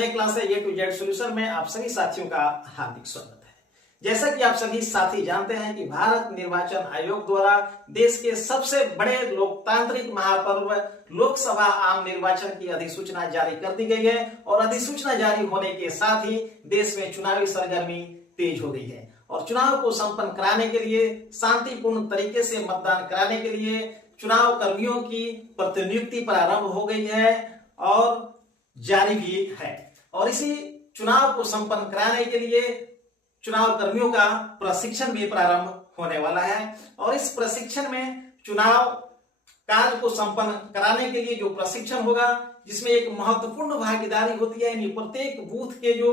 Navodaya class है A to Z solution में आप सभी साथियों का हार्दिक स्वागत है। जैसा कि आप सभी साथी जानते हैं कि भारत निर्वाचन आयोग द्वारा देश के सबसे बड़े लोकतांत्रिक महापर्व लोकसभा आम निर्वाचन की अधिसूचना जारी कर दी गई है और अधिसूचना जारी होने के साथ ही देश में चुनावी सरगर्मी तेज हो गई है और चुनाव को संपन्न कराने के लिए शांतिपूर्ण तरीके से मतदान कराने के लिए चुनाव कर्मियों की प्रतिनियुक्ति प्रारंभ हो गई है और जारी भी है। और इसी चुनाव को संपन्न कराने के लिए चुनाव कर्मियों का प्रशिक्षण भी प्रारंभ होने वाला है और इस प्रशिक्षण में चुनाव कार्य को संपन्न कराने के लिए जो प्रशिक्षण होगा जिसमें एक महत्वपूर्ण भागीदारी होती है, यानी प्रत्येक बूथ के जो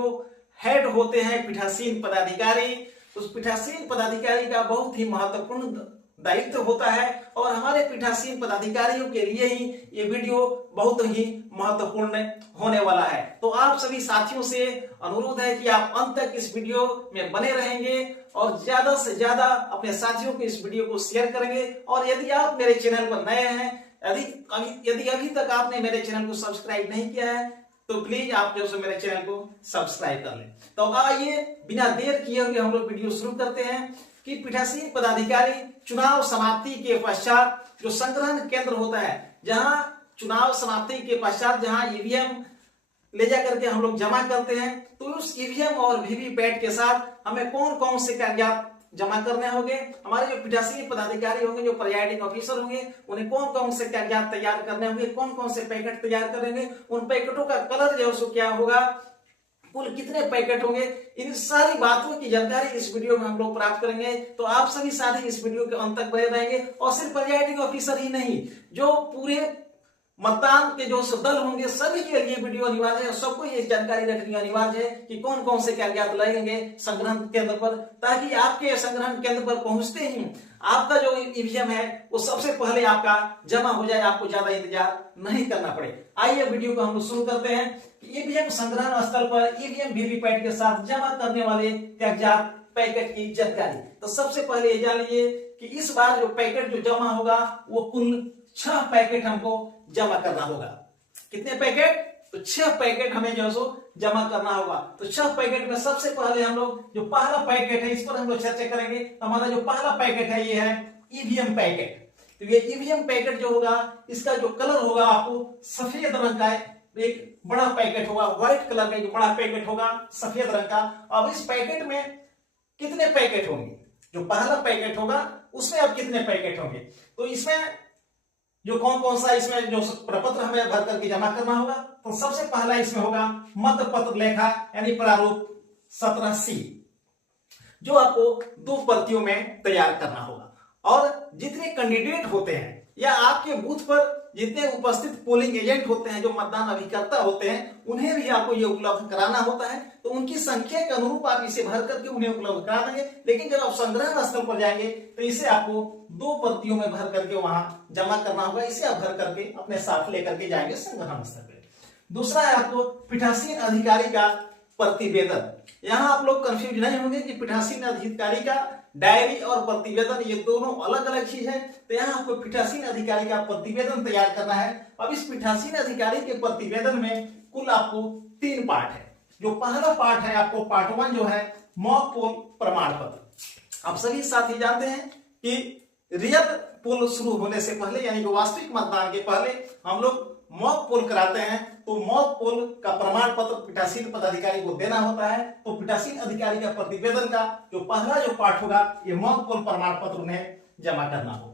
हेड होते हैं पीठासीन पदाधिकारी, उस पीठासीन पदाधिकारी का बहुत ही महत्वपूर्ण दायित्व होता है और हमारे पीठासीन पदाधिकारियों के लिए ही ये वीडियो बहुत ही महत्वपूर्ण होने वाला है। तो आप सभी साथियों से अनुरोध है कि आप अंत तक इस वीडियो में बने रहेंगे और ज्यादा से ज्यादा अपने साथियों को इस वीडियो को शेयर करेंगे। और यदि आप मेरे चैनल पर नए हैं, यदि अभी तक आपने मेरे चैनल को सब्सक्राइब नहीं किया है तो प्लीज आप जो है मेरे चैनल को सब्सक्राइब कर लें। तो आइए बिना देर किए हुए हम लोग वीडियो शुरू करते हैं कि पीठासीन पदाधिकारी चुनाव समाप्ति के पश्चात जो संग्रहण केंद्र होता है, जहां चुनाव समाप्ति के पश्चात जहां ईवीएम ले जाकर के हम लोग जमा करते हैं, तो उस ईवीएम और वीवीपैट के साथ हमें कौन कौन से कागजात जमा करने होंगे, हमारे जो पीठासीन पदाधिकारी होंगे, जो प्रिजाइडिंग ऑफिसर होंगे, उन्हें कौन कौन से कागजात तैयार करने होंगे, कौन कौन से पैकेट तैयार करेंगे, उन पैकेटों का कलर जो है क्या होगा, कुल कितने पैकेट होंगे, इन सारी बातों की जानकारी इस वीडियो में हम लोग प्राप्त करेंगे। तो आप सभी साथी इस वीडियो के अंत तक बने रहेंगे और सिर्फ प्रिजाइडिंग ऑफिसर ही नहीं, जो पूरे मतदान के जो दल होंगे सभी के लिए वीडियो अनिवार्य है और सबको ये जानकारी रखनी अनिवार्य है कि कौन कौन से कागजात लगेंगे संग्रहण केंद्र पर, ताकि आपके संग्रहण केंद्र पर पहुंचते ही आपका जो ईवीएम है वो सबसे पहले आपका जमा हो जाए, आपको ज्यादा इंतजार नहीं करना पड़े। आइए वीडियो को हम लोग शुरू करते हैं कि ईवीएम संग्रहण स्थल पर ईवीएम वीवीपैट के साथ जमा करने वाले कागजात पैकेट की जानकारी। तो सबसे पहले ये जान लीजिए कि इस बार जो पैकेट जो जमा होगा वो कुल 6 पैकेट हमको जमा करना होगा। कितने पैकेट? तो 6 पैकेट हमें जो सो जमा करना होगा। तो 6 पैकेट में सबसे पहले हम लोग जो पहला पैकेट है इस पर हम लोग चर्चा करेंगे। हमारा जो पहला पैकेट है ये है ईवीएम पैकेट। तो ये ईवीएम पैकेट जो होगा इसका जो कलर होगा आपको सफेद रंग का एक बड़ा पैकेट होगा, व्हाइट कलर का जो बड़ा पैकेट होगा सफेद रंग का। अब इस पैकेट में कितने पैकेट होंगे? जो पहला पैकेट होगा उसमें अब कितने पैकेट होंगे? तो इसमें जो कौन कौन सा इसमें जो प्रपत्र हमें भर करके जमा करना होगा, तो सबसे पहला इसमें होगा मत पत्र लेखा यानी प्रारूप 17C, जो आपको 2 प्रतियों में तैयार करना होगा। और जितने कैंडिडेट होते हैं या आपके बूथ पर जितने उपस्थित पोलिंग एजेंट होते हैं, जो मतदान अभिकर्ता होते हैं, उन्हें भी आपको ये उपलब्ध कराना होता है। तो उनकी संख्या के अनुरूप आप इसे भर करके उन्हें उपलब्ध करा देंगे। लेकिन जब आप संग्रहण स्थल पर जाएंगे तो इसे आपको 2 प्रतियों में भर करके वहां जमा करना होगा। इसे आप भर करके अपने साथ लेकर के जाएंगे संग्रहण स्थल पर। दूसरा है आपको पीठासीन अधिकारी का प्रतिवेदन। यहाँ आप लोग कंफ्यूज नहीं होंगे कि पीठासीन अधिकारी का डायरी और प्रतिवेदन ये दोनों अलग अलग चीज है। तो यहाँ आपको पीठासीन अधिकारी का प्रतिवेदन तैयार करना है। अब इस पीठासीन अधिकारी के प्रतिवेदन में कुल आपको 3 पार्ट है। जो पहला पार्ट है आपको पार्ट 1 जो है मॉक पोल प्रमाण पत्र। आप सभी साथी जानते हैं कि रियल पोल शुरू होने से पहले यानी कि वास्तविक मतदान के पहले हम लोग मॉक पोल कराते हैं। तो मॉक पोल का प्रमाण पत्र पीठासीन पदाधिकारी को देना होता है। तो पीठासीन अधिकारी का प्रतिवेदन का जो पहला जो पार्ट होगा ये मॉक पोल प्रमाण पत्र उन्हें जमा करना होगा।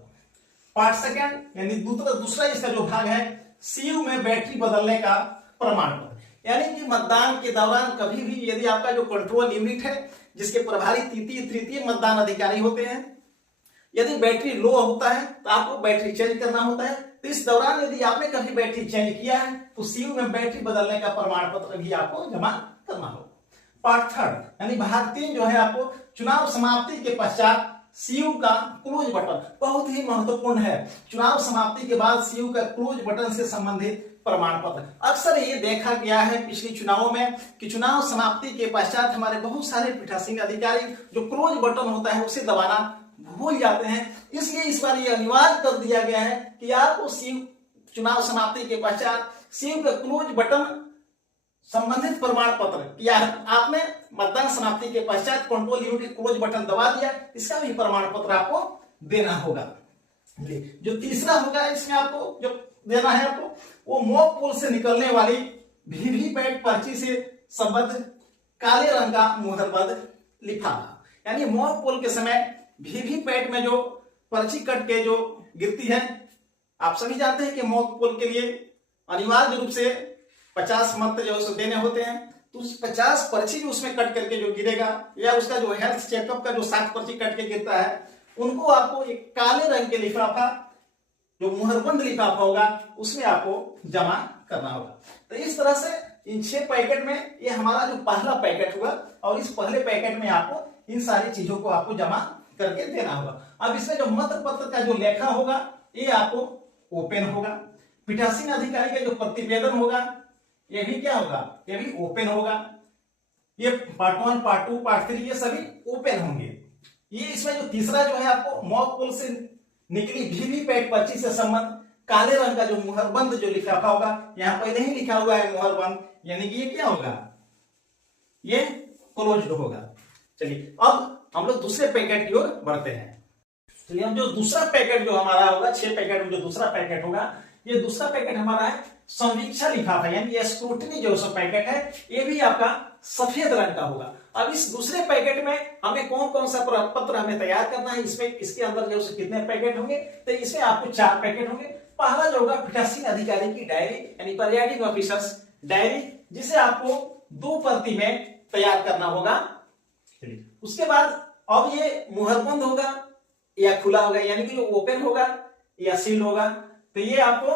पार्ट 2 यानी दूसरा इसका जो भाग है सीयू में बैटरी बदलने का प्रमाण पत्र, यानी कि मतदान के दौरान कभी भी यदि आपका जो कंट्रोल यूनिट है जिसके प्रभारी तृतीय मतदान अधिकारी होते हैं, यदि बैटरी लो होता है तो आपको बैटरी चेंज करना होता है। तो इस दौरान यदि आपने कभी बैटरी चेंज किया है तो सीयू में बैटरी बदलने का प्रमाण पत्र भी आपको जमा करना होगा। पार्ट 3 यानी भाग 3 जो है आपको चुनाव समाप्ति के पश्चात सीयू का क्लोज बटन, बहुत ही महत्वपूर्ण है। चुनाव समाप्ति के बाद सीयू का क्लोज बटन से संबंधित प्रमाण पत्र। अक्सर ये देखा गया है पिछले चुनावों में कि चुनाव समाप्ति के पश्चात हमारे बहुत सारे पीठासीन अधिकारी जो क्लोज बटन होता है उसे दबाना भूल जाते हैं। इसलिए इस बार ये अनिवार्य कर दिया गया है कि आपको चुनाव समाप्ति के पश्चात सीयू का क्लोज बटन संबंधित प्रमाण पत्र या आपने मतदान समाप्ति के पश्चात कंट्रोल यूनिट क्लोज बटन दबा दिया, इसका भी प्रमाण पत्र आपको देना होगा। जो तीसरा होगा इसमें आपको जो देना है आपको, वो मॉक पोल से निकलने वाली वीवीपैट पर्ची से संबद्ध काले रंग का मुहरबंद लिफाफा। यानी मॉक पोल के समय वीवीपैट में जो पर्ची कट के जो गिरती है, आप सभी जानते हैं कि मॉक पोल के लिए अनिवार्य रूप से 50 मत जो है देने होते हैं। तो उस 50 पर्ची जो उसमें कट करके जो गिरेगा, या उसका जो हेल्थ चेकअप का जो 60 पर्ची कट के गिरता है, उनको आपको एक काले रंग के लिफाफा जो मुहरबंद लिफाफा होगा उसमें आपको जमा करना होगा। तो इस तरह से इन 6 पैकेट में ये हमारा जो पहला पैकेट हुआ, और इस पहले पैकेट में आपको इन सारी चीजों को आपको जमा करके देना होगा। अब इसमें जो मत पत्र का जो लेखा होगा ये आपको ओपन होगा। पीठासीन अधिकारी का जो प्रतिवेदन होगा ये भी क्या होगा, ये भी ओपन होगा। ये पार्ट 1, पार्ट 2, पार्ट 3 ये सभी ओपन होंगे। ये इसमें जो तीसरा जो है आपको मॉक पोल से निकली वीवीपैट पर्ची से संबंध काले रंग का जो मुहरबंद जो लिफाफा होगा, यहां पहले ही लिखा हुआ है मुहरबंद, यानी कि ये क्या होगा, ये क्लोज्ड होगा। चलिए अब हम लोग दूसरे पैकेट की ओर बढ़ते हैं। चलिए हम जो दूसरा पैकेट जो हमारा होगा, 6 पैकेट में जो दूसरा पैकेट होगा, ये दूसरा पैकेट हमारा है संवीक्षा लिफाफा, यानी ये स्क्रूटनी जो पैकेट है ये भी आपका सफेद रंग का होगा। अब इस दूसरे पैकेट में हमें कौन कौन सा पत्र हमें तैयार करना है, इसमें इसके अंदर जो कितने पैकेट होंगे, तो इसमें आपको 4 पैकेट होंगे। पहला जो होगा पीठासीन अधिकारी की डायरी, यानी प्रिजाइडिंग ऑफिसर्स डायरी, जिसे आपको 2 प्रति में तैयार करना होगा। उसके बाद अब ये मुहरबंद होगा या खुला होगा, यानी कि ओपन होगा या सील्ड होगा, तो ये आपको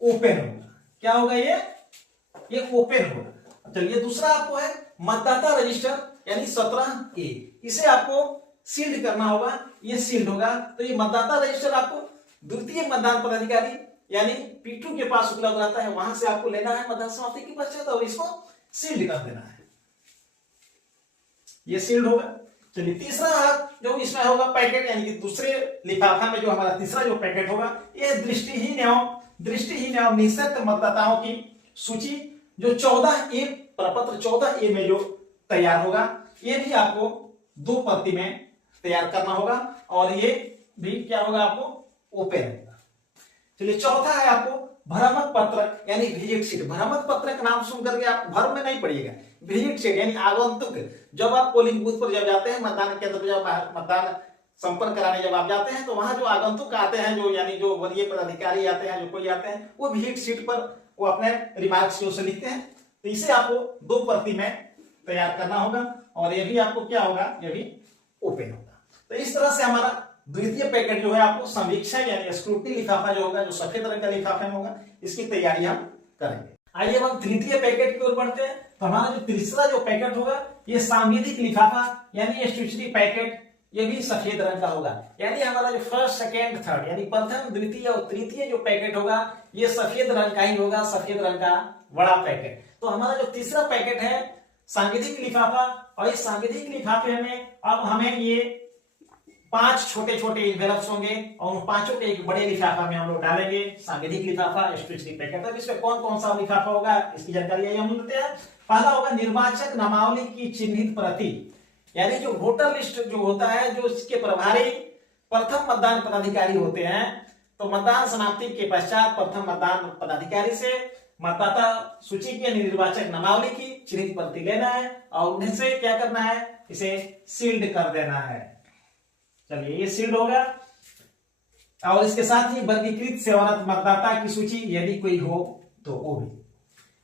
ओपन होगा। क्या होगा, ये ओपन होगा। चलिए दूसरा आपको है मतदाता रजिस्टर, यानी 17A, इसे आपको सील्ड करना होगा, ये सील्ड होगा। तो ये मतदाता रजिस्टर आपको द्वितीय मतदान पदाधिकारी यानी P2 के पास उपलब्ध रहता है, वहां से आपको लेना है मतदान समाप्ति के पश्चात और इसको सील्ड कर देना है, ये सील्ड होगा। चलिए तीसरा जो इसमें होगा पैकेट, यानी कि दूसरे लिफाफा में जो हमारा तीसरा जो पैकेट होगा, ये दृष्टिहीन एवं निःशक्त मतदाताओं की सूची जो 14A प्रपत्र 14A में जो तैयार होगा, ये भी आपको 2 प्रति में तैयार करना होगा, और ये भी क्या होगा, आपको ओपन होगा। चलिए चौथा है आपको भ्रमक पत्र, यानी विजिट शीट। भ्रमक पत्र का नाम सुन करके आप भ्रम में नहीं पड़िएगा, विजिट शीट यानी आगंतुक। जब आप पोलिंग बूथ पर जब जाते हैं, मतदान केंद्र पर जब मतदान संपर्क कराने जब आप जाते हैं, तो वहां जो आगंतुक आते हैं, जो यानी जो वरीय पदाधिकारी आते हैं, जो कोई आते हैं, वो विजिट शीट पर वो अपने रिमार्क्स जो लिखते हैं, तो इसे आपको 2 प्रति में तैयार करना होगा, और ये भी आपको क्या होगा, ये भी ओपन होगा। तो इस तरह से हमारा द्वितीय पैकेट जो है आपको संवीक्षा यानी स्क्रूटनी लिफाफा जो होगा, जो सफेद रंग का लिफाफे में होगा, इसकी तैयारी हम करेंगे। आइए हम तृतीय पैकेट की ओर बढ़ते हैं। तो हमारा जो तीसरा जो पैकेट होगा, ये सांविधिक लिफाफा यानी स्टेशनरी पैकेट, ये भी सफेद रंग का होगा। यानी हमारा जो फर्स्ट, सेकेंड, थर्ड यानी प्रथम, द्वितीय और तृतीय जो पैकेट होगा, ये सफेद रंग का ही होगा, सफेद रंग का बड़ा पैकेट। तो हमारा जो तीसरा पैकेट है सांविधिक लिफाफा, और इस सांविधिक लिफाफे में अब हमें ये 5 छोटे छोटे इन्वेलप्स होंगे, और उन 5 को एक बड़े लिफाफा में हम लोग डालेंगे, सांविधिक लिफाफा स्टेशनरी पैकेट। अब इसमें कौन कौन सा लिफाफा होगा, इसकी जानकारी हम लेते हैं। पहला होगा निर्वाचक नामावली की चिन्हित प्रति, यानी जो वोटर लिस्ट जो होता है, जो इसके प्रभारी प्रथम मतदान पदाधिकारी होते हैं, तो मतदान समाप्ति के पश्चात प्रथम मतदान पदाधिकारी से मतदाता सूची की निर्वाचक नामावली की चिन्हित प्रति लेना है, और उन्हें से क्या करना है, इसे सील्ड कर देना है। चलिए ये सील्ड होगा, और इसके साथ ही वर्गीकृत सेवारत मतदाता की सूची यदि कोई हो तो वो भी।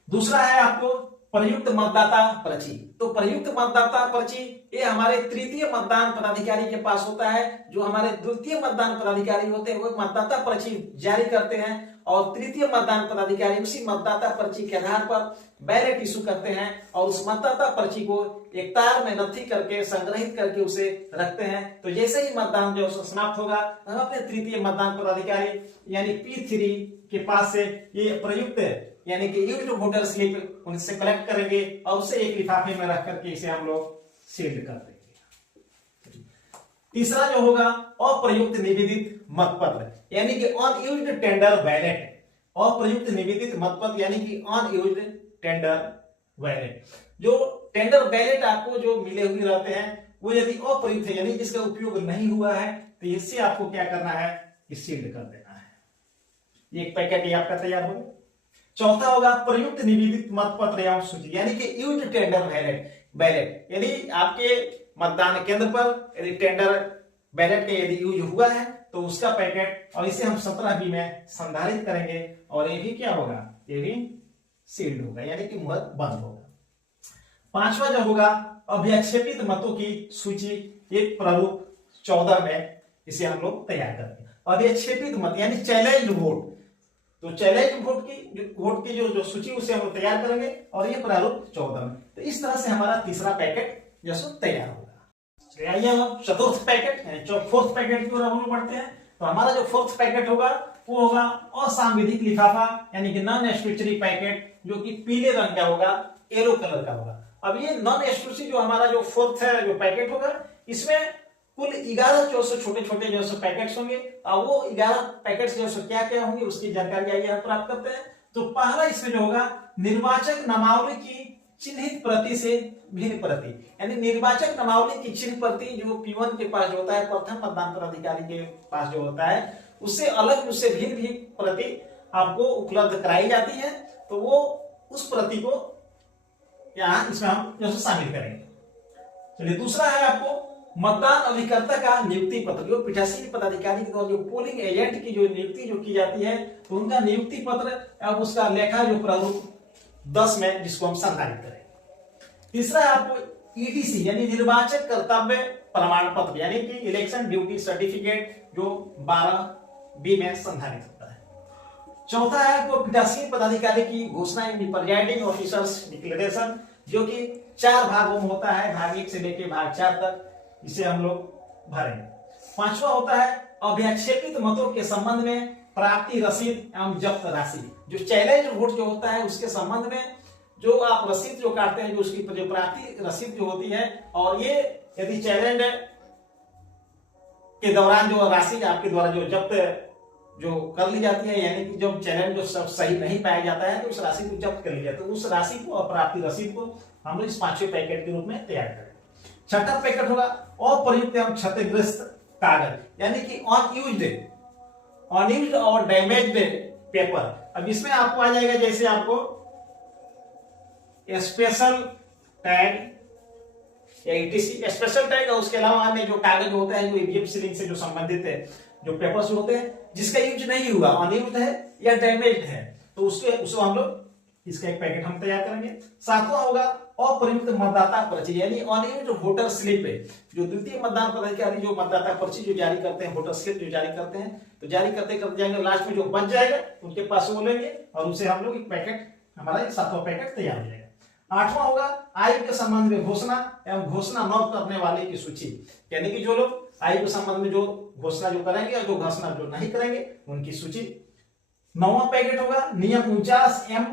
दूसरा है आपको प्रयुक्त मतदाता पर्ची। तो प्रयुक्त मतदाता पर्ची ये हमारे तृतीय मतदान पदाधिकारी के पास होता है। जो हमारे द्वितीय मतदान पदाधिकारी होते हैं वो मतदाता पर्ची जारी करते हैं, और तृतीय मतदान पदाधिकारी उसी मतदाता पर्ची के आधार पर बैलेट इशू करते हैं, और उस मतदाता पर्ची को एक तार में नथी करके संग्रहित करके उसे रखते हैं। तो जैसे ही मतदान जो समाप्त होगा, हम अपने तृतीय मतदान पदाधिकारी यानी P3 के पास से ये प्रयुक्त यानी कि यूज्ड वोटर स्लिप उनसे कलेक्ट करेंगे, और उसे एक लिफाफे में रख करके इसे हम लोग सील्ड कर देंगे। तीसरा जो होगा अप्रयुक्त निवेदित मतपत्र, यानी कि अनयूज्ड टेंडर बैलेट। अप्रयुक्त निवेदित मतपत्र यानी कि अनयूज्ड टेंडर बैलेट। जो टेंडर बैलेट आपको जो मिले हुए रहते हैं वो यदि अप्रयुक्त है, यानी जिसका उपयोग नहीं हुआ है, तो इससे आपको क्या करना है कि सील्ड कर देना है। एक पैकेट ये आपका तैयार हो गया। चौथा होगा प्रयुक्त निवेदित मत पत्र एवं सूची, यानी कि यूज्ड टेंडर बैलेट, यदि आपके मतदान केंद्र पर यदि टेंडर बैलेट के यदि यूज हुआ है तो उसका पैकेट, और इसे हम 17B में संधारित करेंगे और ये भी क्या होगा, ये भी सील्ड होगा, यानी कि मुहर बंद होगा। पांचवा जो होगा अभ्याक्षेपित मतों की सूची, एक प्रारूप 14 में इसे हम लोग तैयार करेंगे। अभ्याक्षेपित मत यानी चैलेंज वोट, तो चैलेंज वोट की जो सूची उसे हम लोग तैयार करेंगे और ये प्रारूप 14 में। तो इस तरह से हमारा तीसरा पैकेट जैसे तैयार होगा। आइए हम चतुर्थ पैकेट, फोर्थ पैकेट की ओर हम लोग बढ़ते हैं। तो हमारा जो फोर्थ पैकेट होगा वो होगा असांविधिक लिफाफा, यानी कि नॉन स्ट्रक्चरल पैकेट, जो कि पीले रंग का होगा, येलो कलर का होगा। अब ये नॉन स्ट्रक्चरल जो हमारा जो फोर्थ है जो पैकेट होगा, इसमें कुल 11 जो छोटे छोटे जो पैकेट्स होंगे, और वो 11 पैकेट्स जो क्या क्या होंगे उसकी जानकारी आइए हम प्राप्त करते हैं। तो पहला इसमें जो होगा निर्वाचक नामावली की चिन्हित प्रति से भिन्न प्रति, यानी निर्वाचक नामावली की चिन्ह प्रति जो P1 के पास जो होता है, प्रथम मतदान पदाधिकारी के पास जो होता है, उससे अलग, उससे भिन्न भी प्रति आपको उपलब्ध कराई जाती है। तो वो उस प्रति को यहाँ इसमें हम जो शामिल करेंगे। चलिए दूसरा है आपको मतदान अभिकर्ता का नियुक्ति पत्र, जो पीठासीन पदाधिकारी के द्वारा जो पोलिंग एजेंट की जो नियुक्ति जो की जाती है, तो उनका नियुक्ति पत्र अब उसका लेखा जो प्रारूप 10 में, जिसको हम संधारित करेंगे। तीसरा है आपको EDC यानी निर्वाचक कर्तव्य प्रमाण पत्र, यानी कि इलेक्शन ड्यूटी सर्टिफिकेट, जो 12B में संधारित होता है। चौथा है आपको पीठासीन पदाधिकारी की घोषणा, प्रिजाइडिंग ऑफिसर्स डिक्लेरेशन, जो कि 4 भागों में होता है, भाग 1 से लेकर भाग 4 तक, इसे हम लोग भरेंगे। पांचवा होता है अभ्याक्षेपित मतों के संबंध में प्राप्ति रसीद एवं जब्त राशि, जो चैलेंज वोट जो होता है उसके संबंध में जो आप रसीद जो काटते हैं, जो उसकी जो प्राप्ति रसीद जो होती है, और ये यदि चैलेंज के दौरान जो राशि आपके द्वारा जो जब्त जो कर ली जाती है, यानी कि जब चैलेंज जो सब सही नहीं पाया जाता है तो उस राशि को जब्त कर लिया जाता है, तो उस राशि को और प्राप्ति रसीद को हम लोग इस 5वें पैकेट के रूप में तैयार करेंगे। छठा पैकेट होगा अप्रयुक्त एवं क्षतिग्रस्त कागज, यानी कि अनयूज्ड और डैमेज्ड पेपर। अब इसमें आपको आ जाएगा, जैसे आपको स्पेशल टैग या ETC स्पेशल टैग, और उसके अलावा अन्य जो कागज होते हैं जो EVM सीलिंग से जो संबंधित है, जो पेपर्स होते हैं जिसका यूज नहीं हुआ, अनयूज्ड है या डैमेज्ड है, तो उसको हम लोग इसका एक पैकेट हम तैयार करेंगे। सातवां होगा अप्रयुक्त मतदाता पर्ची, यानी अनयूज्ड वोटर स्लिप, जो द्वितीय मतदान पदाधिकारी जो मतदाता पर्ची जो जारी करते हैं, वोटर स्लिप जो जारी करते हैं, तो जारी करते करते जाएंगे, लास्ट में जो बच जाएगा उनके पास वो लेंगे और उसे हम लोग एक पैकेट, हमारा एक 7वां पैकेट तैयार हो जाएगा। 8वां होगा आयु के संबंध में घोषणा एवं घोषणा न करने वाले की सूची, यानी कि जो लोग आयु के संबंध में जो घोषणा जो करेंगे और जो घोषणा जो नहीं करेंगे उनकी सूची। 9वां पैकेट होगा नियम 49M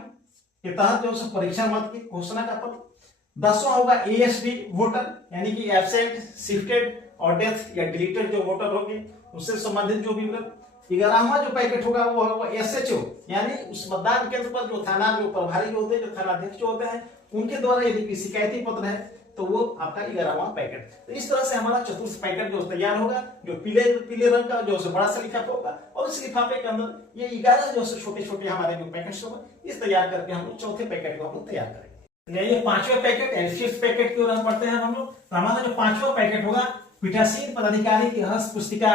के तहत जो परीक्षा मत की घोषणा का पत्र। 10वां होगा ASD वोटर, यानी कि एब्सेंट, शिफ्टेड और डेथ या डिलीटेड जो वोटर होंगे उससे संबंधित जो विवरण। 11वां जो पैकेट होगा वो होगा SHO, यानी उस मतदान केंद्र पर जो थाना जो प्रभारी होते हैं, जो थानाध्यक्ष जो होते हैं, उनके द्वारा यदि कोई शिकायती पत्र है तो वो आपका 11वां पैकेट। तो इस तरह से हमारा चतुर्थ पैकेट जो तैयार होगा, जो पीले रंग का जो बड़ा सा लिफाफा होगा, और उस लिफाफे के अंदर ये 11 जो छोटे छोटे हमारे जो पैकेट्स होगा, इस तैयार करके हम लोग चौथे पैकेट को हम लोग तैयार करेंगे। ये 5वें पैकेट एंड 5th पैकेट की ओर हम बढ़ते हैं हम लोग। तो हमारा जो 5वां पैकेट होगा पीठासीन पदाधिकारी की हस्त पुस्तिका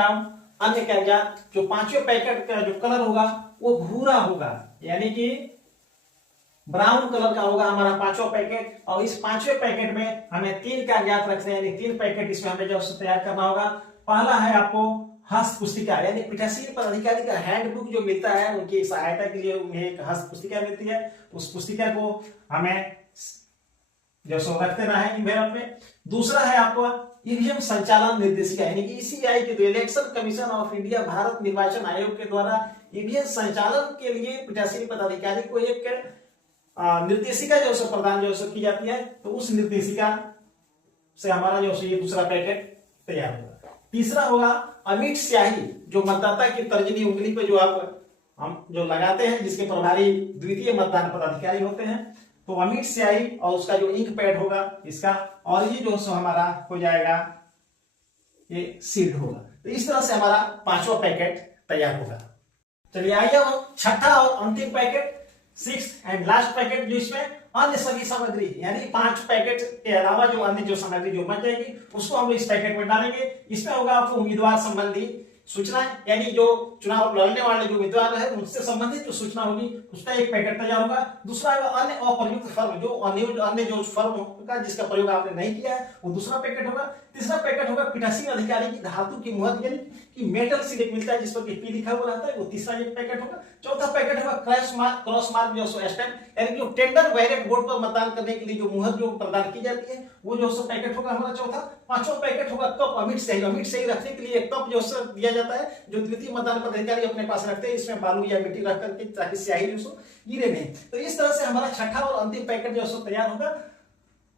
अन्य कागजात, जो 5वें पैकेट का जो कलर होगा वो भूरा होगा, यानी कि ब्राउन कलर का होगा हमारा 5वां पैकेट। और इस 5वें पैकेट में हमें 3 कागजात रखने हैं, यानी 3 पैकेट इसमें हमें जो तैयार करना होगा। पहला है आपको हस्त पुस्तिका, यानी पीठासीन पदाधिकारी का हैंडबुक जो मिलता है, उनकी सहायता के लिए उन्हें एक हस्त पुस्तिका मिलती है, उस पुस्तिका को हमें जो सो रख देना है इन्वेलप में। दूसरा है आपको EVM संचालन निर्देशिका, यानी कि ECI के election commission of India, Bharat निर्वाचन आयोग के द्वारा EVM संचालन के लिए पीठासीन पदाधिकारी को एक निर्देशिका जो प्रदान जो की जाती है, तो उस निर्देशिका से हमारा जो ये दूसरा पैकेट तैयार होगा। तीसरा होगा अमिट स्याही, जो मतदाता की तर्जनी उंगली पे जो आप हम जो लगाते हैं, जिसके प्रभारी द्वितीय मतदान पदाधिकारी होते हैं, तो अमिट स्याही और उसका जो इंक पैड होगा इसका, और ये जो सो हमारा हो जाएगा ये सील्ड होगा। तो इस तरह से हमारा 5वां पैकेट तैयार होगा। चलिए आइए अब छठा और अंतिम packet, sixth and last packet, जो इसमें अन्य सभी सामग्री यानी 5 पैकेट के अलावा जो अन्य जो सामग्री जो बच जाएगी उसको हम लोग इस पैकेट में डालेंगे। इसमें होगा आपको उम्मीदवार संबंधी सूचनाएं, यानी जो चुनाव लड़ने वाले जो उम्मीदवार है उनसे संबंधित जो सूचना होगी उसका एक पैकेट तैयार होगा। दूसरा होगा अन्य अप्रयुक्त फर्म, जो अन्य जो फर्म का जिसका प्रयोग आपने नहीं किया है वो दूसरा पैकेट होगा। तीसरा पैकेट होगा पीठासीन अधिकारी की धातु की मुहर, यानी कि मेटल सील एक मिलता है जिस पर पी लिखा हुआ रहता है, वो तीसरा एक पैकेट होगा। चौथा पैकेट होगा क्रॉस मार्क जो स्टैंप, यानी जो टेंडर बैलेट बोर्ड पर मतदान करने के लिए जो मुहर जो प्रदान की जाती है वो जो पैकेट होगा हमारा चौथा। पांचवा पैकेट होगा कप, अमिट सही रखने के लिए कप जो दिया जाता है जो द्वितीय मतदान पदाधिकारी अपने पास रखते हैं, इसमें बालू या मिट्टी रख करके ताकि स्याही जो गिरे नहीं। तो इस तरह से हमारा छठा और अंतिम पैकेट जो तैयार होगा,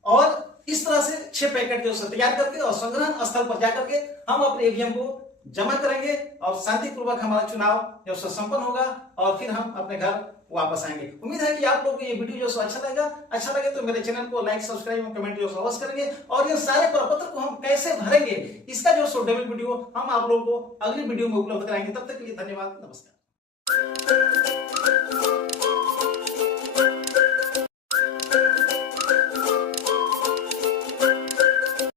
और इस तरह से 6 पैकेट जो तैयार करके और संग्रहण स्थल पर जाकर के हम अपने ईवीएम को जमा करेंगे और शांतिपूर्वक हमारा चुनाव जो संपन्न होगा और फिर हम अपने घर वापस आएंगे। उम्मीद है कि आप लोगों को ये वीडियो जो अच्छा लगेगा। अच्छा लगे तो मेरे चैनल को लाइक, सब्सक्राइब और कमेंट जो अवश्य करेंगे। और ये सारे प्रपत्र को हम कैसे भरेंगे इसका जो डेमो वीडियो हम आप लोगों को अगली वीडियो में उपलब्ध कराएंगे। तब तक के लिए धन्यवाद, नमस्कार।